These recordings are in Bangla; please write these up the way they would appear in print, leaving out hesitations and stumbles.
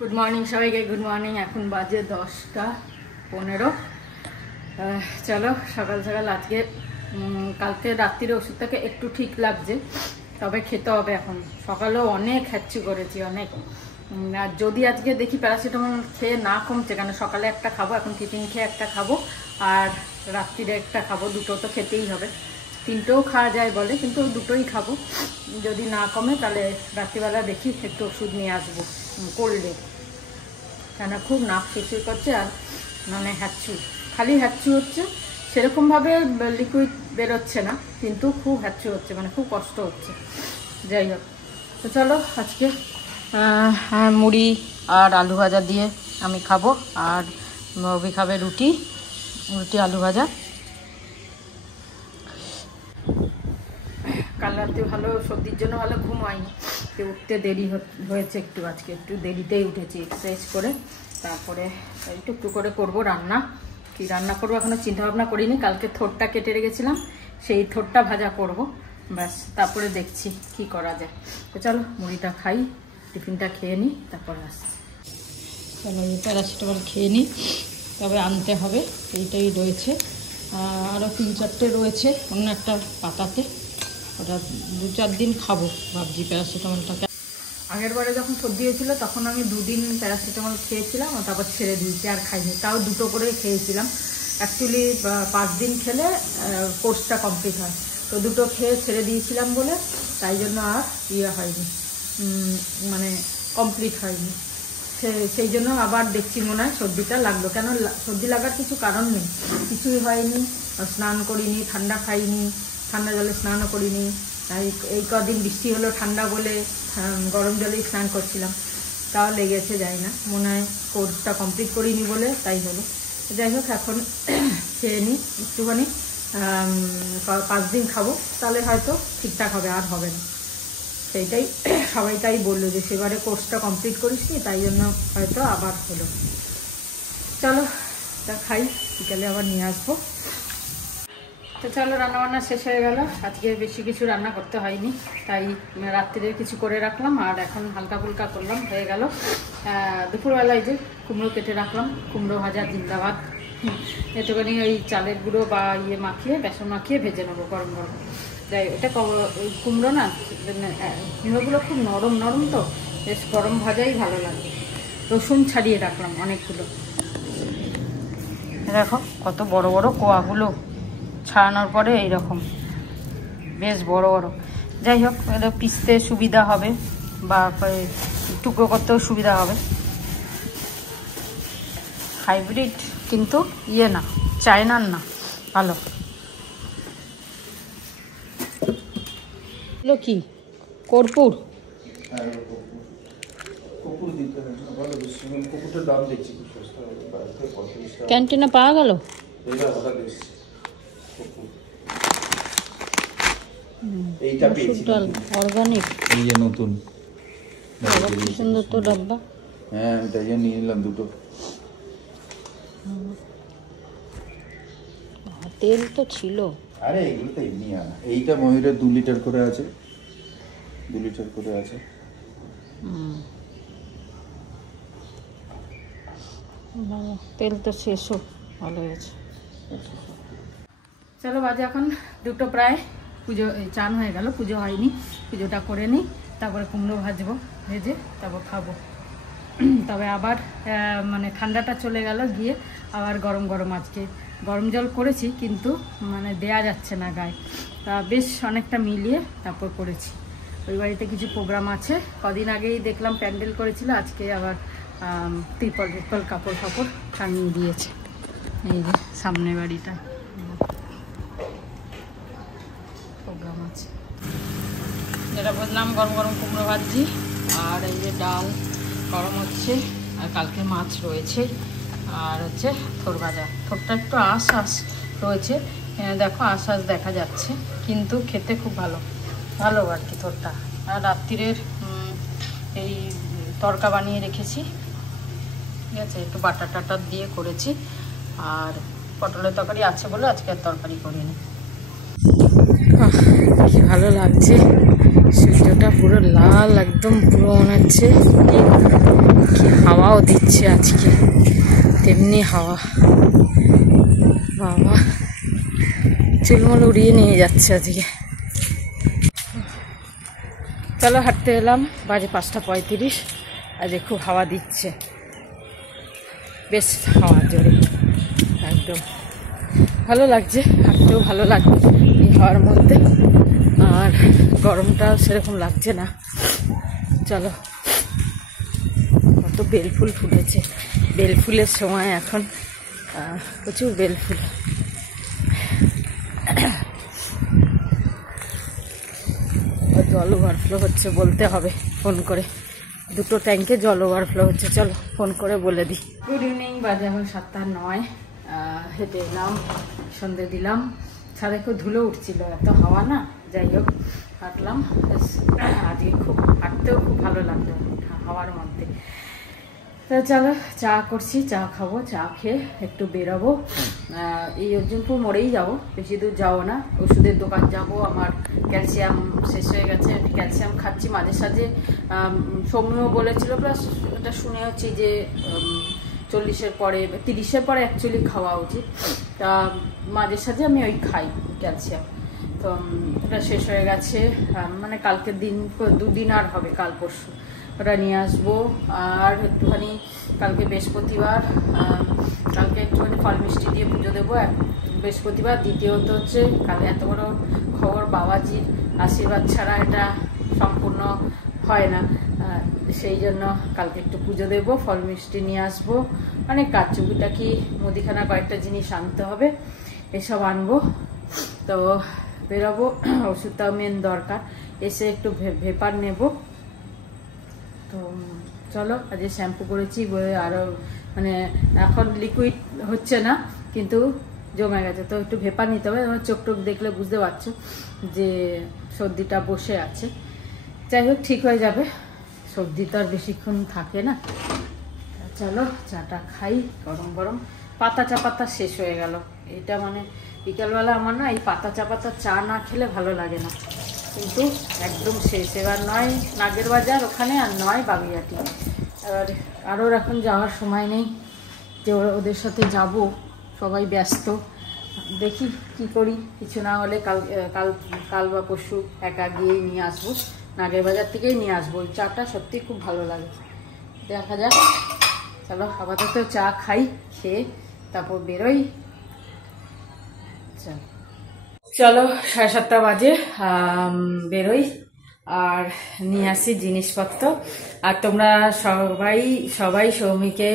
गुड मर्निंग सबाई के गुड मर्निंग। এখন বাজে 10টা 15। চলো সকাল সকাল আজকে কালকে রাত্রির ওষুধটাকে একটু ঠিক লাগছে, তবে খেতে হবে। এখন সকালেও অনেক হ্যাচ্ছি করেছি অনেক। আর যদি আজকে দেখি প্যারাসিটামল খেয়ে না কমছে, কেন সকালে একটা খাবো, এখন টিফিন খেয়ে একটা খাবো আর রাত্রিরে একটা খাবো, দুটো তো খেতেই হবে। তিনটেও খাওয়া যায় বলে, কিন্তু দুটোই খাবো। যদি না কমে তাহলে রাত্রিবেলা দেখি একটু ওষুধ নিয়ে আসবো কোল্ডে, কেন খুব নাক খিচুড়ি করছে আর মানে হ্যাচ্ছু, খালি হ্যাচ্ছু হচ্ছে, সেরকমভাবে লিকুইড বেরোচ্ছে না, কিন্তু খুব হ্যাচ্ছু হচ্ছে, মানে খুব কষ্ট হচ্ছে। যাই হোক, তো চলো আজকে মুড়ি আর আলু ভাজা দিয়ে আমি খাবো, আর ববি খাবে রুটি আলু ভাজা। কাল রাতে ভালো সর্দির জন্য ভালো ঘুম হয়নি, উঠতে দেরি হয়েছে একটু, আজকে একটু দেরিতেই উঠেছি এক্সারসাইজ করে। তারপরে একটু করে করব রান্না। কি রান্না করবো এখনো চিন্তা ভাবনা করিনি। কালকে থোরটা কেটে রেখেছিলাম, সেই থোরটা ভাজা করব, ব্যাস। তারপরে দেখছি কি করা যায়। তো চলো মুড়িটা খাই, টিফিনটা খেয়ে নিই, তারপরে আসছি। চলো এই প্যারাসিটামল খেয়ে নিই, তবে আনতে হবে। এইটাই রয়েছে, আরও 3-4টে রয়েছে অন্য একটা পাতাতে, ওটা 2-4 দিন খাবো ভাবছি প্যারাসিটামলটাকে। আগের বারে যখন সর্দি হয়েছিল তখন আমি 2 দিন প্যারাসিটামল খেয়েছিলাম, তারপর ছেড়ে দিয়েছি, আর খাইনি। তাও 2টো করে খেয়েছিলাম। অ্যাকচুয়ালি 5 দিন খেলে কোর্সটা কমপ্লিট হয়, তো 2টো খেয়ে ছেড়ে দিয়েছিলাম বলে তাই জন্য আর হয়নি, মানে কমপ্লিট হয়নি। সেই জন্য আবার দেখছি মনে হয় সর্দিটা লাগলো। কেন সর্দি লাগার কিছু কারণ নেই, কিছুই হয়নি, স্নান করিনি, ঠান্ডা খাইনি, ঠান্ডা জলে স্নানও করিনি। এই কদিন বৃষ্টি হলো ঠান্ডা বলে গরম জলেই স্নান করছিলাম, তাও লেগেছে, যাই না, মনে হয় কোর্সটা কমপ্লিট করিনি বলে তাই হলো। যাই হোক, এখন খেয়ে নিই একটুখানি, 5 দিন খাবো, তাহলে হয়তো ঠিকঠাক হবে, আর হবে না। সেইটাই সবাই তাই বললো যে সেবারে কোর্সটা কমপ্লিট করিস নি, তাই জন্য হয়তো আবার হলো। চলো তা খাই, বিকালে আবার নিয়ে আসবো। তো চলো রান্নাবান্না শেষ হয়ে গেল। আজকে বেশি কিছু রান্না করতে হয়নি, তাই রাত্রিরে কিছু করে রাখলাম, আর এখন হালকা ফুলকা করলাম, হয়ে গেল। দুপুরবেলায় যে কুমড়ো কেটে রাখলাম, কুমড়ো ভাজা জিন্দাবাদ। একটুখানি ওই চালের গুঁড়ো বা মাখিয়ে, বেসন মাখিয়ে ভেজে নেবো গরম গরম। যাই, এটা কুমড়ো না, কুমড়োগুলো খুব নরম নরম, তো বেশ গরম ভাজাই ভালো লাগে। রসুন ছাড়িয়ে রাখলাম অনেকগুলো, দেখো কত বড় বড় কোয়াগুলো ছাড়ানোর পরে এইরকম বেশ বড় বড়। যাই হোক, এটা পিষতে সুবিধা হবে বা টুকরো করতেও সুবিধা হবে। হাইব্রিড কিন্তু না, চায়নার না, ভালো। এগুলো কি কর্পূর? ক্যান্টিনে পাওয়া গেল? অর্গানিক, এই যে নতুন, কি সুন্দর তো ডাব্বা। হ্যাঁ, তাই জন্য নিয়ে নিলাম 2টো। তেল তো ছিল, আরে এগুলো তো এমনি আনা। এইটা ময়ূরের 2 লিটার করে আছে, 2 লিটার করে আছে। তেল তো শেষও, ভালো হয়েছে। চলো বাজে এখন 2টো প্রায়। পুজো চান হয়ে গেল, পুজো হয়নি, পুজোটা করে নিই, তারপরে কুমড়ো ভাজবো, ভেজে তারপর খাবো। তবে আবার মানে ঠান্ডাটা চলে গেল, গিয়ে আবার গরম গরম। আজকে গরম জল করেছি, কিন্তু মানে দেয়া যাচ্ছে না গায়ে, তা বেশ অনেকটা মিলিয়ে তারপর করেছি। ওই বাড়িতে কিছু প্রোগ্রাম আছে, কদিন আগেই দেখলাম প্যান্ডেল করেছিল, আজকে আবার ত্রিপল কাপড় টাঙিয়ে দিয়েছে। এই যে সামনে বাড়িটা প্রোগ্রাম আছে, যেটা বললাম। গরম গরম কুমড়ো ভাজি, আর এই যে ডাল গরম হচ্ছে, আর কালকে মাছ রয়েছে, আর হচ্ছে থোর ভাজা। থোরটা একটু আঁশ রয়েছে, দেখো আঁশ দেখা যাচ্ছে, কিন্তু খেতে খুব ভালো আর কি থোরটা। আর রাত্রিরের এই তরকা বানিয়ে রেখেছি, ঠিক আছে, একটু বাটার টাটার দিয়ে করেছি, আর পটলের তরকারি আছে বলে আজকে আর তরকারি করিনি। কি ভালো লাগছে, সূর্যটা পুরো লাল, একদম পুরো মনে হচ্ছে কি হাওয়া এমনি হাওয়া, বাবা চুলমুল উড়িয়ে নিয়ে যাচ্ছে আজকে। চলো হাঁটতে এলাম, বাজে 5:35। আজকে খুব হাওয়া দিচ্ছে, বেশ হাওয়া জোরে, একদম ভালো লাগছে, হাঁটতেও ভালো লাগছে এই হাওয়ার মধ্যে, আর গরমটাও সেরকম লাগছে না। চলো, কত বেলফুল ফুটেছে, বেলফুলের সময় এখন, প্রচুর বেলফুল। জল ওভারফ্লো হচ্ছে, বলতে হবে ফোন করে, 2টো ট্যাঙ্কে জল ওভারফ্লো হচ্ছে। চলো ফোন করে বলে দিই। গুড ইভিনিং, বাজে এখন 7:09। হেঁটে এলাম, সন্ধে দিলাম, ছাদে খুব ধুলো উঠছিল, এত হাওয়া না, যাই হোক হাঁটলাম। আজকে খুব হাঁটতেও খুব ভালো লাগলো হাওয়ার মধ্যে। তো চলো, চা করছি, চা খাবো, চা খেয়ে একটু বেরোবো। এই অর্জুনপুর মোড়েই যাবো, বেশি দূর যাবো না। ওষুধের দোকান যাব, আমার ক্যালসিয়াম শেষ হয়ে গেছে, ক্যালসিয়াম খাচ্ছি মাঝে সাঝে। সৌম্যও বলেছিল, প্লাস এটা শুনে হচ্ছে যে 40-এর পরে 30-এর পরে অ্যাকচুয়ালি খাওয়া উচিত। তা মাঝে সাঝে আমি ওই খাই ক্যালসিয়াম। তো এটা শেষ হয়ে গেছে, মানে কালকের দিন, 2 দিন আর হবে, কাল পরশু ওটা নিয়ে আসবো। আর একটুখানি কালকে বৃহস্পতিবার, কালকে একটুখানি ফল মিষ্টি দিয়ে পুজো দেবো বৃহস্পতিবার। দ্বিতীয়ত হচ্ছে কাল এত বড় খবর, বাবাজির আশীর্বাদ ছাড়া এটা সম্পূর্ণ হয় না, সেই জন্য কালকে একটু পুজো দেবো, ফল মিষ্টি নিয়ে আসবো, অনেক কাজ, চুপিটাকি মুদিখানা কয়েকটা জিনিস আনতে হবে, এসব আনবো। তো বেরোবো, ওষুধটাও মেন দরকার, এসে একটু ভেপার নেব। তো চলো, আজকে শ্যাম্পু করেছি, আরও মানে এখন লিকুইড হচ্ছে না, কিন্তু জমে গেছে, তো একটু ভেপার নিতে হবে। চোখ টোক দেখলে বুঝতে পারছো যে সর্দিটা বসে আছে। যাই হোক, ঠিক হয়ে যাবে, সর্দি তো আর বেশিক্ষণ থাকে না। চলো চাটা খাই, গরম গরম। পাতা চা পাতা শেষ হয়ে গেল, এটা মানে বিকালবেলা আমার না এই পাতা চা পাতা চা না খেলে ভালো লাগে না, কিন্তু একদম শেষ। এবার নয় নাগের বাজার ওখানে, আর নয় বাগুইয়াটি। এবার আরও এখন যাওয়ার সময় নেই যে ওদের সাথে যাব, সবাই ব্যস্ত। দেখি কি করি, কিছু না হলে কাল বা পরশু একা গিয়েই নিয়ে আসবো, নাগের বাজার থেকেই নিয়ে আসবো। ওই চাটা সত্যি খুব ভালো লাগে, দেখা যাক। চলো আপাতত চা খাই, খেয়ে তারপর বেরোই। চলো 7:30 বাজে, বেরোই আর নিয়ে আসি জিনিসপত্র। আর তোমরা সবাই সৌমিকে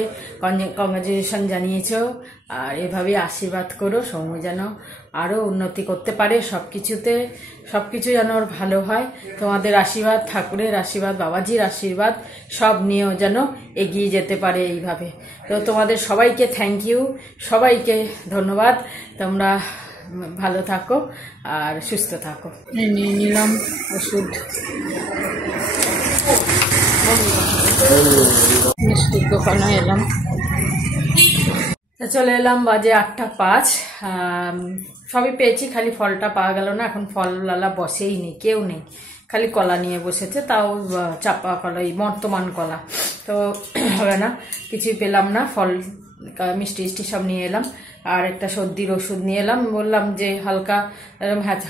কংগ্রাচুলেশন জানিয়েছো, আর এভাবে আশীর্বাদ করো, সৌমি যেন আরও উন্নতি করতে পারে সবকিছু যেন ওর ভালো হয়। তোমাদের আশীর্বাদ, ঠাকুরের আশীর্বাদ, বাবাজির আশীর্বাদ সব নিয়েও যেন এগিয়ে যেতে পারে এইভাবে। তো তোমাদের সবাইকে থ্যাংক ইউ, সবাইকে ধন্যবাদ। তোমরা ভালো থাকো আর সুস্থ থাকো। নিয়ে নিলাম ওষুধ, মিষ্টির দোকানে এলাম। চলে এলাম, বাজে 8:05। সবই পেয়েছি, খালি ফলটা পাওয়া গেল না। এখন ফলওয়ালা বসেই নেই, কেউ নেই, খালি কলা নিয়ে বসেছে, তাও চাপা কলা, এই বর্তমান কলা। তো হবে না, কিছুই পেলাম না। ফল মিষ্টি সব নিয়ে এলাম, আর একটা সর্দির ওষুধ নিয়ে এলাম। বললাম যে হালকা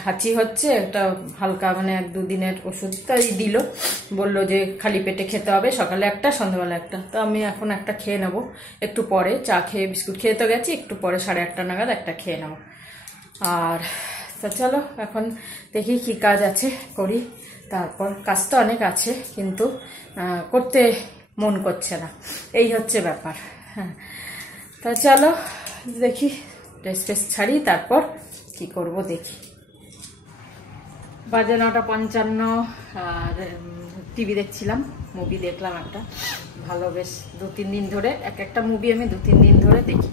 হাঁচি হচ্ছে, একটা হালকা মানে 1-2 দিনের ওষুধ তাই দিল, বললো যে খালি পেটে খেতে হবে, সকালে একটা, সন্ধ্যাবেলা একটা। তো আমি এখন একটা খেয়ে নেবো, একটু পরে চা খেয়ে বিস্কুট খেয়ে তো গেছি, একটু পরে 8:30 নাগাদ একটা খেয়ে নেবো। আর তো চলো এখন দেখি কি কাজ আছে করি, তারপর কাজ তো অনেক আছে, কিন্তু করতে মন করছে না, এই হচ্ছে ব্যাপার। হ্যাঁ, তা চলো দেখি, ড্রেস ছাড়ি, তারপর কি করব দেখি। বাজে 9:55, আর টিভি দেখছিলাম, মুভি দেখলাম একটা ভালো, বেশ 2-3 দিন ধরে একটা মুভি আমি 2-3 দিন ধরে দেখি।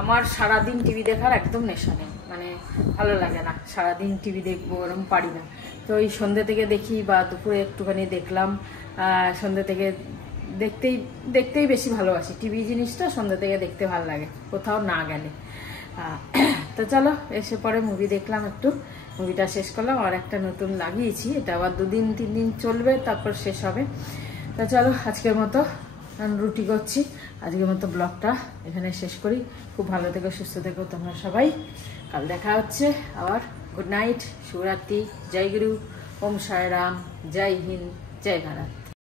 আমার সারাদিন টিভি দেখার একদম নেশা নেই, মানে ভালো লাগে না সারাদিন টিভি দেখবো, ওরকম পারি না। তো এই সন্ধ্যে থেকে দেখি, বা দুপুরে একটুখানি দেখলাম, সন্ধ্যে থেকে দেখতেই বেশি ভালোবাসি টিভি জিনিসটা, সন্ধ্যা থেকে দেখতে ভালো লাগে কোথাও না গেলে। তো চলো, এসে পরে মুভি দেখলাম একটু, মুভিটা শেষ করলাম। আর একটা নতুন লাগিয়েছি, এটা আবার 2-3 দিন চলবে, তারপর শেষ হবে। তো চলো আজকের মতো রুটি করছি। আজকের মতো ব্লগটা এখানে শেষ করি। খুব ভালো থেকো, সুস্থ থেকো তোমরা সবাই। কাল দেখা হচ্ছে আবার। গুড নাইট, শুভরাত্রি, জয় গুরু, ওম সাই রাম, জয় হিন্দ, জয় ভারত।